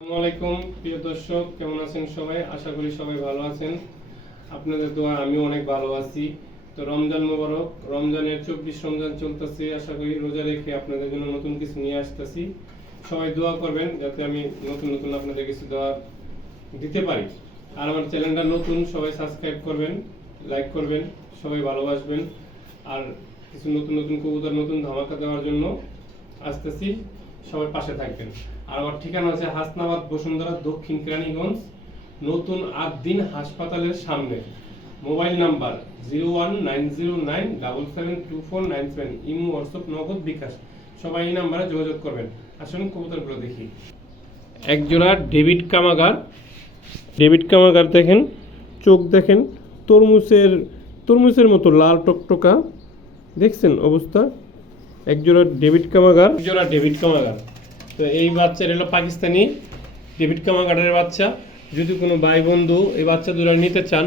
আসসালামু আলাইকুম, প্রিয় দর্শক, কেমন আছেন সবাই? আশা করি সবাই ভালো আছেন। আপনাদের দোয়া আমি অনেক ভালো আছি। তো রমজান মোবারক, রমজানের চব্বিশ রমজান চলতেছে। আশা করি রোজা রেখে আপনাদের জন্য নতুন কিছু নিয়ে আসতেছি। সবাই দোয়া করবেন যাতে আমি নতুন নতুন আপনাদের কিছু দোয়া দিতে পারি। আর আমার চ্যানেলটা নতুন, সবাই সাবস্ক্রাইব করবেন, লাইক করবেন, সবাই ভালোবাসবেন। আর কিছু নতুন নতুন কবুতর, নতুন ধামাকা দেওয়ার জন্য আসতেছি। সবাই পাশে থাকবেন। আর আমার ঠিকানা আছে হাসনাবাদ বসুন্ধরা দক্ষিণ কেরানীগঞ্জ। নতুন আদ্দিন হাসপাতালের সামনে। Mobile number zero one nine zero nine double seven two four nine seven. Imo, WhatsApp, Nagad bKash. সবাই এই নাম্বারে যোগাযোগ করবেন। আসুন কবুতরগুলো দেখি। এক জোড়া ডেভিড কামাগার। ডেভিড কামাগার দেখেন, চোখ দেখেন, তরমুজের তরমুজের মতো লাল টকটকা। দেখছেন অবস্থা? এক জোড়া ডেভিড কামাগার। জোড়া ডেভিড কামাগার। তো এই বাচ্চার হলো পাকিস্তানি ডেভিড কামাগারের বাচ্চা। যদি কোনো ভাই বন্ধু এই বাচ্চা দুটো নিতে চান,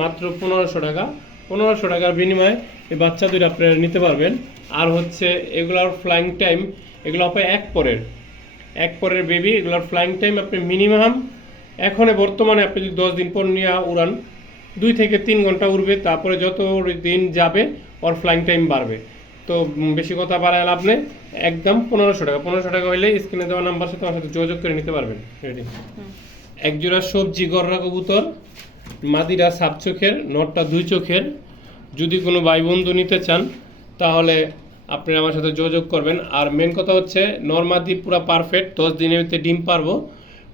মাত্র পনেরোশো টাকা। পনেরোশো টাকার বিনিময়ে এই বাচ্চা দুটো আপনারা নিতে পারবেন। আর হচ্ছে এগুলোর ফ্লাইং টাইম এগুলো হবে এক পরের। এক পরের বেবি এগুলোর ফ্লাইং টাইম আপনি মিনিমাম এখন বর্তমানে আপনি যদি দশ দিন পর নিয়ে উড়ান, দুই থেকে তিন ঘণ্টা উড়বে, তারপরে যত দিন যাবে, ওর ফ্লাইং টাইম বাড়বে। তো বেশি কথা বাড়ায় লাভ নেই। একদম পনেরোশো টাকা। পনেরোশো টাকা হইলে স্ক্রিনে দেওয়া নাম্বার সাথে আমার সাথে যোগাযোগ করে নিতে পারবেন। রেডি এক জোড়া সবজি গররা কবুতর মাদিরা সাত চোখের নটটা দুই চোখের। যদি কোনো ভাই বন্ধু নিতে চান তাহলে আপনি আমার সাথে যোগাযোগ করবেন। আর মেন কথা হচ্ছে নর্মাদি পুরো পারফেক্ট দশ দিনের ভিতরে ডিম পারব।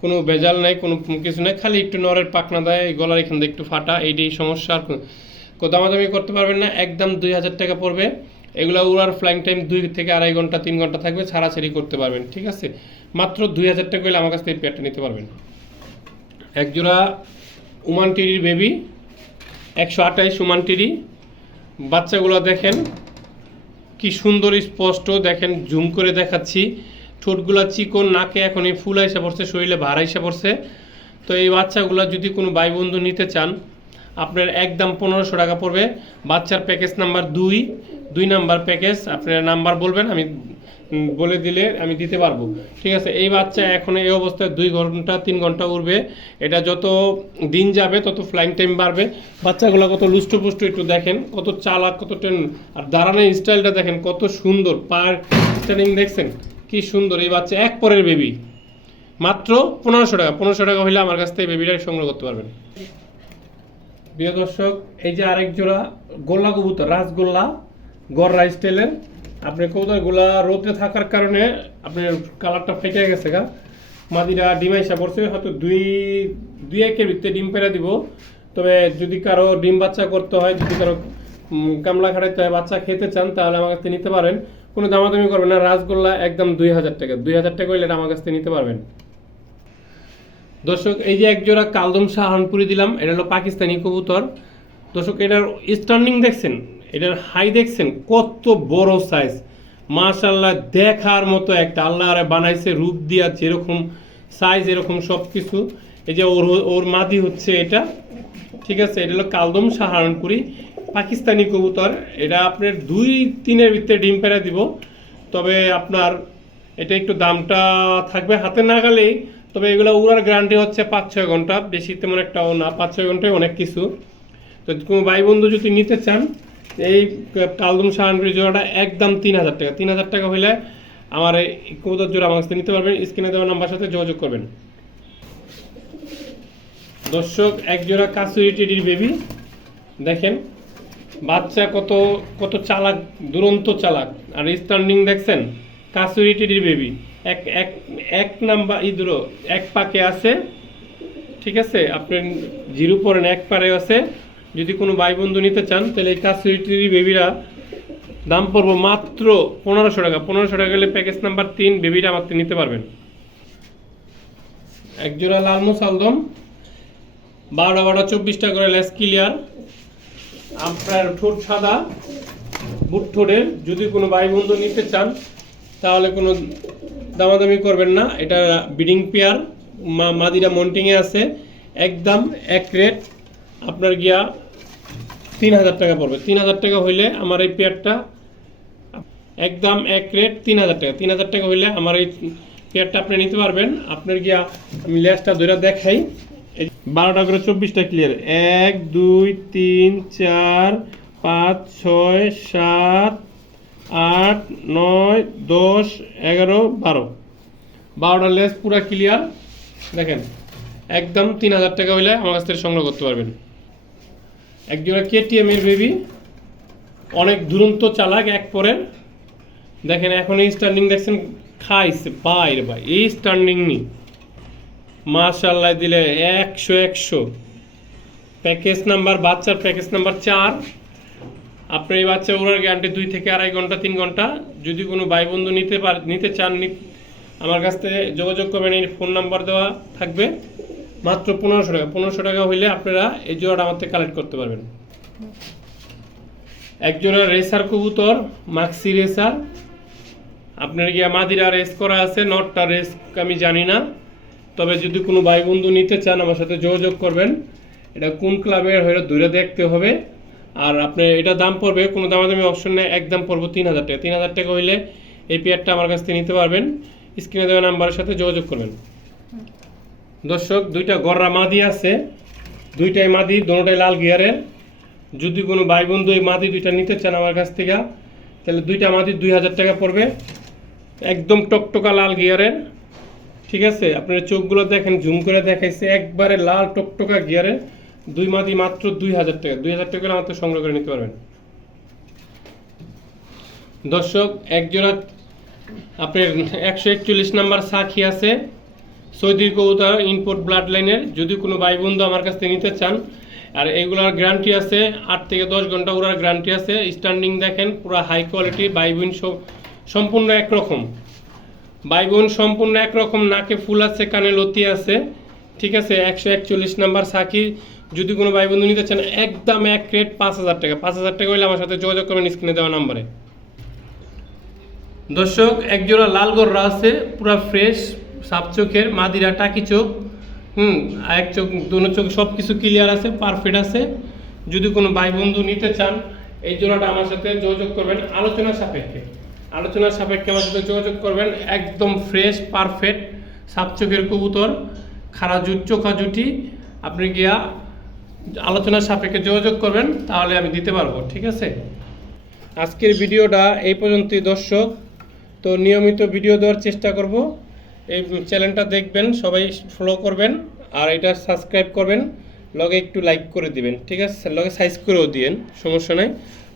কোনো ভেজাল নাই কোনো কিছু নাই। খালি একটু নরের পাকনা দেয় এই গলার এখান থেকে একটু ফাটা। এইটাই সমস্যা। আর দামাদামি করতে পারবেন না। একদম দুই হাজার টাকা পড়বে। এগুলো উড়ার ফ্লাইং টাইম দুই থেকে আড়াই ঘণ্টা, তিন ঘণ্টা থাকবে, ছাড়াছাড়ি করতে পারবেন, ঠিক আছে? মাত্র দুই হাজার টাকা হলে আমার কাছ থেকে পেয়ারটা নিতে পারবেন। এক জোড়া উমান টিরির বেবি একশো আঠাইশ উমান টিরি। বাচ্চাগুলো দেখেন, কি সুন্দর স্পষ্ট, দেখেন জুম করে দেখাচ্ছি। ঠোঁটগুলো চিকন, নাকে এখন এই ফুল আইসা পড়ছে, শরীরে ভার আইসা পড়ছে। তো এই বাচ্চাগুলো যদি কোনো ভাই বন্ধু নিতে চান আপনার একদম পনেরোশো টাকা পড়বে। বাচ্চার প্যাকেজ নাম্বার দুই দুই নাম্বার প্যাকেজ আপনার নাম্বার বলবেন, আমি বলে দিলে আমি দিতে পারব। ঠিক আছে, এই বাচ্চা এখন এই অবস্থায় দুই ঘণ্টা, তিন ঘণ্টা উঠবে এটা যত দিন যাবে, তত ফ্লাইং টাইম বাড়বে। বাচ্চাগুলো কত লুষ্টপুষ্ট একটু দেখেন, কত চালাক, কত টেন আর দাঁড়ানোর স্টাইলটা দেখেন, কত সুন্দর। পার স্ট্যান্ডিং দেখছেন, কি সুন্দর। এই বাচ্চা এক পরের বেবি মাত্র পনেরোশো টাকা পনেরোশো টাকা হলে আমার কাছ থেকে বেবিটা সংগ্রহ করতে পারবেন। প্রিয় দর্শক, এই যে আরেক জোড়া গোল্লা কবুতর, রাসগোল্লা গররা স্টাইলের আপনি কবুতরগুলা রোদে থাকার কারণে আপনার কালারটা ফেটে গেছে গা। মাদিরা ডিম আইসা পড়ছে, হয়তো দুই দুই একের ভিতরে ডিম পেরা দিব। তবে যদি কারও ডিম বাচ্চা করতে হয়, যদি কারও কামলা খাটাইতে হয়, বাচ্চা খেতে চান, তাহলে আমার কাছ নিতে পারেন। কোনো দামাদামি করবেন না, রাসগোল্লা একদম দুই হাজার টাকা। দুই হাজার টাকা হইলে আমার কাছ থেকে নিতে পারবেন। দর্শক, এই যে এক জোড়া কালদম সাহানপুরি দিলাম, এটা হলো পাকিস্তানি কবুতর। দর্শক, এটার স্টার্নিং দেখছেন? এটার হাই দেখছেন? কত বড় সাইজ মাশাল্লাহ দেখার মতো একটা, আল্লাহ আরে বানাইছে, রূপ দিয়া যেরকম সাইজ এরকম সব কিছু এই যে ওর ওর মাদি হচ্ছে এটা। ঠিক আছে, এটা হলো কালদম সাহারানপুরি পাকিস্তানি কবুতর। এটা আপনার দুই তিনের ভিতরে ডিম পেড়া দিব। তবে আপনার, এটা একটু দামটা থাকবে হাতে না গেলেই তবে এগুলো উড়ার গ্যারান্টি হচ্ছে পাঁচ ছয় ঘণ্টা। বেশি তেমন একটাও না পাঁচ ছয় ঘন্টায় অনেক কিছু। তো কোনো ভাই বন্ধু যদি নিতে চান, এই কালদম সাহানপুরি জোড়াটা একদম তিন হাজার টাকা। তিন হাজার টাকা হলে আমার এই কবুতর জোড়া আমার নিতে পারবেন। স্ক্রিনে দেওয়া নাম্বার সাথে যোগাযোগ করবেন। দর্শক, এক জোড়া কাসুরি টিডির বেবি দেখেন, বাচ্চা কত কত চালাক, দুরন্ত চালাক। আর স্ট্যান্ডিং দেখছেন, কাসুরি টিডির বেবি এক এক এক নাম্বার ইদ্র এক পাকে আছে, ঠিক আছে? আপনি জিরো পরেন এক পারে আছে। যদি কোনো ভাই বন্ধু নিতে চান, তাহলে এই টেডির বেবিরা দাম পড়ব মাত্র পনেরোশো টাকা। পনেরোশো টাকা গেলে প্যাকেজ নাম্বার তিন বেবিটা আমার নিতে পারবেন। এক জোড়া লাল মুসালদম বারোটা বারোটা, চব্বিশটা করে লেস ক্লিয়ার আপনার ঠোঁট সাদা, বুট ঠোঁটের। যদি কোনো ভাই বন্ধু নিতে চান তাহলে কোনো দামাদামি করবেন না। এটা বিডিং পেয়ার, মা মাদিরা মন্টিংয়ে আছে। একদম এক রেট, আপনার গিয়া তিন হাজার টাকা পড়বে। তিন হাজার টাকা হইলে আমার এই পেয়ারটা, একদম এক রেট তিন হাজার টাকা। তিন হাজার টাকা হইলে আমার এই পেয়ারটা আপনি নিতে পারবেন। আপনার গিয়া আমি লেসটা ধরে দেখাই। বারোটা করে চব্বিশটা ক্লিয়ার এক, দুই, তিন, চার, পাঁচ, ছয়, সাত আট, নয়, দশ, এগারো, বারো। বারোটা লেস পুরা ক্লিয়ার দেখেন, একদম তিন হাজার টাকা হইলে আমার কাছ থেকে সংগ্রহ করতে পারবেন। একজোড়া কেটিএম এর বেবি অনেক দুরন্ত চালাক, এক পরের। দেখেন, এখন এই স্ট্যান্ডিং দেখছেন, খাইছে বাইরে ভাই, এই স্ট্যান্ডিং নি। মাশাল্লাহ দিলে একশো একশো। প্যাকেজ নাম্বার বাচ্চার প্যাকেজ নাম্বার চার। আপনার এই বাচ্চা ওড়ার গ্যারান্টি দুই থেকে আড়াই ঘণ্টা, তিন ঘণ্টা। যদি কোনো ভাই বন্ধু নিতে পার নিতে চান আমার কাছ থেকে যোগাযোগ করবেন, এই ফোন নাম্বার দেওয়া থাকবে। মাত্র পনেরোশো টাকা। পনেরোশো টাকা হইলে আপনারা এই জোড়াটা আমার থেকে কালেক্ট করতে পারবেন। একজোড়া রেসার কবুতর, মাক্সি রেসার। আপনার গিয়া মাদিরা রেস করা আছে, নটটা রেস আমি জানি না। তবে যদি কোনো ভাই বন্ধু নিতে চান, আমার সাথে যোগাযোগ করবেন। এটা কোন ক্লাবের হয়ে দূরে দেখতে হবে। আর আপনার এটা দাম পড়বে, কোনো দামাদামি অপশন নেই একদম পড়ব তিন হাজার টাকা। তিন হাজার টাকা হইলে এই পেয়ারটা আমার কাছ থেকে নিতে পারবেন। স্ক্রিনে দেওয়া নাম্বারের সাথে যোগাযোগ করবেন। দর্শক, দুইটা গররা মাদি আছে। দুইটাই মাদি, দোনোটাই লাল গিয়ারের যদি কোনো ভাই বন্ধু এই মাদি দুইটা নিতে চান আমার কাছ থেকে, তাহলে দুইটা মাদি দুই হাজার টাকা পড়বে। একদম টকটকা লাল গিয়ারের ঠিক আছে? আপনার চোখগুলো দেখেন, জুম করে দেখাইছে। একবারে লাল টকটকা গিয়ারের দুই মাদি মাত্র দুই হাজার টাকা। দুই হাজার টাকা আমার সংগ্রহ করে নিতে পারবেন। দর্শক এক জোড়া আপনার একশো একচল্লিশ নাম্বার সাক্ষী আছে। সৌদির কবুতর ইনপোর্ট ব্লাড লাইনের যদি কোনো ভাই বন্ধু আমার কাছ থেকে নিতে চান, আর এইগুলোর গ্যারান্টি আছে, আট থেকে দশ ঘণ্টা ওরার গ্যারান্টি আছে। স্ট্যান্ডিং দেখেন, পুরো হাই কোয়ালিটি বাইবিন সম্পূর্ণ একরকম। বাই বোন সম্পূর্ণ একরকম, নাকে ফুল আছে, কানে লতি আছে। ঠিক আছে, একশো একচল্লিশ নাম্বার সাকি যদি কোনো ভাই বন্ধু নিতে চান, একদম এক রেট পাঁচ হাজার টাকা। পাঁচ হাজার টাকা হলে আমার সাথে যোগাযোগ করবেন স্ক্রিনে দেওয়া নাম্বারে। দর্শক, একজোড়া লাল গররা আছে, পুরো ফ্রেশ সাপ চোখের, মাদিরা, টাকি চোখ। হুম, এক চোখ, দুনো চোখ সব কিছু ক্লিয়ার আছে পারফেক্ট আছে। যদি কোনো ভাই বন্ধু নিতে চান, এই জোড়াটা আমার সাথে যোগাযোগ করবেন আলোচনার সাপেক্ষে। আলোচনার সাপেক্ষে আমার সাথে যোগাযোগ করবেন, একদম ফ্রেশ পারফেক্ট সাপ চোখের কবুতর। খারা জুট চোখা জুটি আপনি গিয়া আলোচনার সাপেক্ষে যোগাযোগ করবেন, তাহলে আমি দিতে পারব, ঠিক আছে? আজকের ভিডিওটা এই পর্যন্তই, দর্শক। তো নিয়মিত ভিডিও দেওয়ার চেষ্টা করব। এই চ্যানেলটা দেখবেন, সবাই ফলো করবেন, আর এটা সাবস্ক্রাইব করবেন, লগে একটু লাইক করে দিবেন, ঠিক আছে? লগে সাইজ করেও দিয়েন, সমস্যা নাই।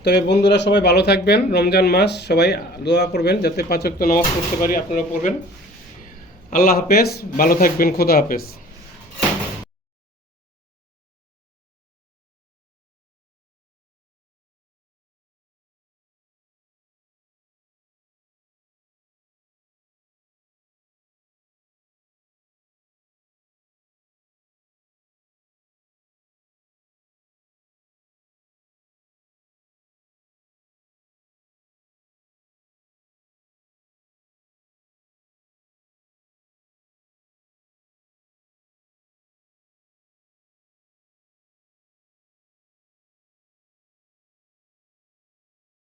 তবে বন্ধুরা সবাই ভালো থাকবেন, রমজান মাস, সবাই দোয়া করবেন, যাতে পাঁচক নামাজ পড়তে পারি আপনারা পড়বেন। আল্লাহ হাফেজ ভালো থাকবেন খোদা হাফেজ।